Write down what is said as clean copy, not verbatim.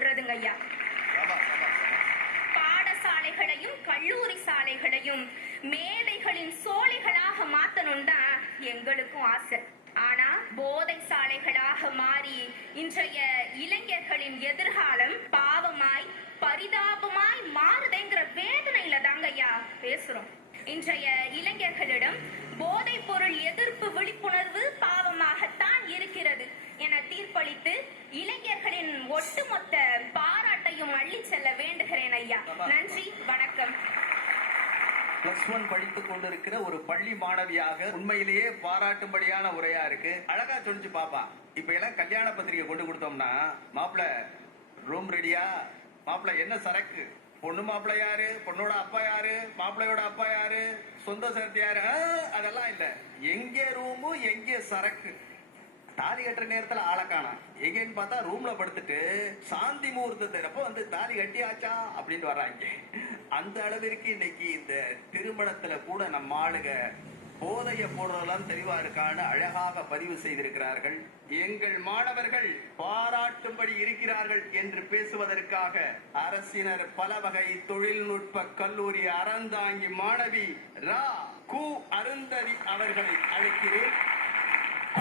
சொல்றதுங்க ஐயா. பாடசாலைகளையும் கல்லூரி சாலைகளையும் மேதைகளின் சோலைகளாக மாத்தணும் தான் எங்களுக்கும் ஆசை. ஆனா போதை சாலைகளாக மாறி இன்றைய இளைஞர்களின் எதிர்காலம் பாவமாய் பரிதாபமாய் மாறுதேங்கிற வேதனையில தாங்க ஐயா பேசுறோம். இன்றைய இளைஞர்களிடம் போதை பொருள் எதிர்ப்பு விழிப்புணர்வு பாவமாகத்தான் இருக்கிறது என தீர்ப்பளித்து இளைஞர்களின் ஒட்டுமொத்த பாராட்டையும் அள்ளி செல்ல வேண்டுகிறேன் ஐயா. நன்றி, வணக்கம். +1 படித்துக் கொண்டிருக்கிற ஒரு பள்ளி மாணவியாக உண்மையிலேயே பாராட்டும்படியான உரையா இருக்கு. அழகா சொல்லிச்சு பாப்பா. இப்ப எல்லாம் கல்யாண பத்திரிகை கொண்டு கொடுத்தோம்னா, மாப்பிள்ள ரூம் ரெடியா, மாப்பிள்ள என்ன சரக்கு, பொண்ணு மாப்பிள்ள யாரு, பொண்ணோட அப்பா யாரு, மாப்பிள்ளையோட அப்பா யாரு, சொந்த சேர்த்து யாரு, அதெல்லாம் இல்ல. எங்கே ரூமு எங்கே சரக்கு. தாலி கட்டுற நேரத்துல ஆளை காணோம். எங்கன்னு பார்த்தா ரூம்ல படுத்துட்டு சாந்தி முகூர்த்தப்போ வந்து தாலி கட்டியாச்சா அப்படின்னு வர்றாங்க. அந்த அளவிற்கு இன்னைக்கு இந்த திருமணத்துல கூட நம்ம ஆளுங்க போதைய போடுறதெல்லாம் தெளிவா இருக்கான்னு அழகாக பதிவு செய்திருக்கிறார்கள். எங்கள் மாணவர்கள் பாராட்டும்படி இருக்கிறார்கள் என்று பேசுவதற்காக அரசினர் பல வகை தொழில்நுட்ப கல்லூரி அறந்தாங்கி மாணவி ரா கு அருந்ததி அவர்களை அழைக்கிறேன்.